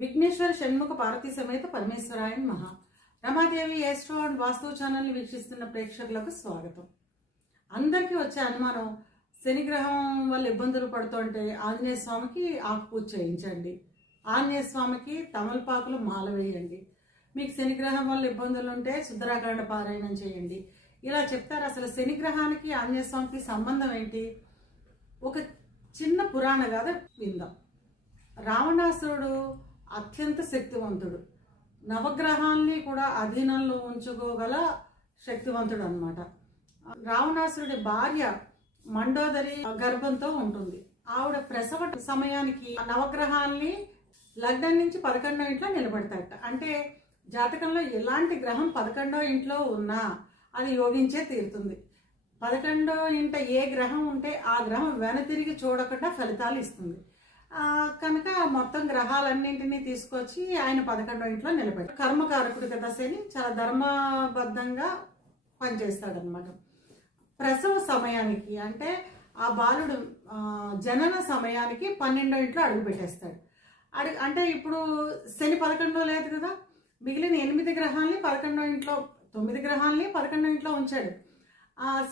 విఘ్నేశ్వర షణ్ముఖ పార్వతీ సమేత పరమేశ్వరాయన్ మహా. Ramadevi astro and వాస్తు ఛానల్ని వీక్షిస్తున్న ప్రేక్షకులకు స్వాగతం. అందరికీ వచ్చే అనుమానం, శనిగ్రహం వల్ల ఇబ్బందులు పడుతుంటే ఆంజనేయ స్వామికి ఆకుపూజ చేయించండి, ఆంజనేయ స్వామికి తమలపాకులు మాల వేయండి, మీకు శనిగ్రహం వల్ల ఇబ్బందులు ఉంటే సుందరాకాండ పారాయణం చేయండి, ఇలా చెప్తారు. అసలు శనిగ్రహానికి ఆంజనేయ స్వామికి సంబంధం ఏంటి? ఒక చిన్న పురాణ గాథ విందాం. రావణాసురుడు అత్యంత శక్తివంతుడు, నవగ్రహాల్ని కూడా అధీనంలో ఉంచుకోగల శక్తివంతుడు అన్నమాట. రావణాసురుడి భార్య మండోదరి గర్భంతో ఉంటుంది. ఆవిడ ప్రసవ సమయానికి నవగ్రహాల్ని లగ్నం నుంచి 11వ ఇంట్లో నిలబెడతాడట. అంటే జాతకంలో ఎలాంటి గ్రహం 11వ ఇంట్లో ఉన్నా అది యోగించే తీరుతుంది. 11వ ఇంట ఏ గ్రహం ఉంటే ఆ గ్రహం వెనతిరిగి చూడకుండా ఫలితాలు ఇస్తుంది. కనుక మొత్తం గ్రహాలన్నింటినీ తీసుకొచ్చి ఆయన 11వ ఇంట్లో నిలబెట్టాడు. కర్మకారకుడు కదా శని, చాలా ధర్మబద్ధంగా పనిచేస్తాడనమాట. ప్రసవ సమయానికి అంటే ఆ బాలుడు జనన సమయానికి 12వ ఇంట్లో అడుగు పెట్టేస్తాడు. అంటే ఇప్పుడు శని 11లో లేదు కదా, మిగిలిన 8 గ్రహాలని 11వ ఇంట్లో, 9 గ్రహాలని 11వ ఇంట్లో ఉంచాడు.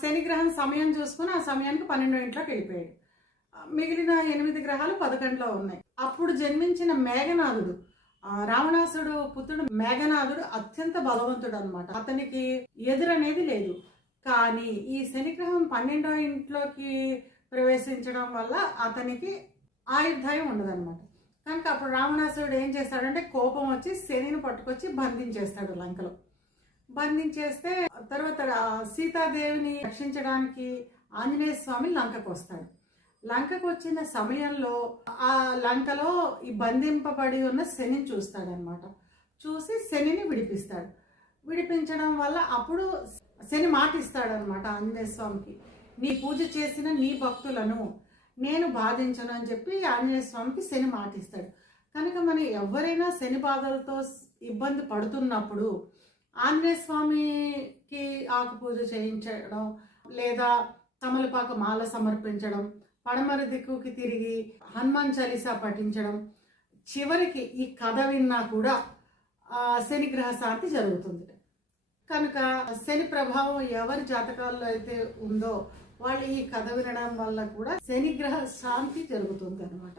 శని గ్రహం సమయం చూసుకుని ఆ సమయానికి 12వ ఇంట్లోకి వెళ్ళిపోయాడు. మిగిలిన 8 గ్రహాలు 11లో ఉన్నాయి. అప్పుడు జన్మించిన మేఘనాథుడు, రావణాసుడు పుత్రుడు మేఘనాథుడు అత్యంత బలవంతుడు అనమాట. అతనికి ఎదురనేది లేదు. కానీ ఈ శనిగ్రహం 12వ ఇంట్లోకి ప్రవేశించడం వల్ల అతనికి ఆయుర్దాయం ఉండదన్నమాట. కనుక అప్పుడు రావణాసురుడు ఏం చేస్తాడంటే కోపం వచ్చి శనిని పట్టుకొచ్చి బంధించేస్తాడు లంకలో. బంధించేస్తే తర్వాత సీతాదేవిని రక్షించడానికి ఆంజనేయ స్వామి లంకకు వస్తాడు. లంకకు వచ్చిన సమయంలో ఆ లంకలో ఈ బంధింపబడి ఉన్న శనిని చూస్తాడనమాట. చూసి శనిని విడిపిస్తాడు. విడిపించడం వల్ల అప్పుడు శని మాట ఇస్తాడనమాట ఆంజనేయ స్వామికి, నీ పూజ చేసిన నీ భక్తులను నేను బాధించను అని చెప్పి ఆంజనేయ స్వామికి శని మాట ఇస్తాడు. కనుక మనం ఎవరైనా శని బాధలతో ఇబ్బంది పడుతున్నప్పుడు ఆంజనేయ స్వామికి ఆకు పూజ చేయించడం, లేదా తమలపాకు మాల సమర్పించడం, పడమర దిక్కుకి తిరిగి హనుమాన్ చాలీసా పఠించడం, చివరికి ఈ కథ విన్నా కూడా శనిగ్రహ శాంతి జరుగుతుంది. కనుక శని ప్రభావం ఎవరి జాతకాల్లో అయితే ఉందో వాళ్ళు ఈ కథ వినడం వల్ల కూడా శనిగ్రహ శాంతి జరుగుతుంది అనమాట.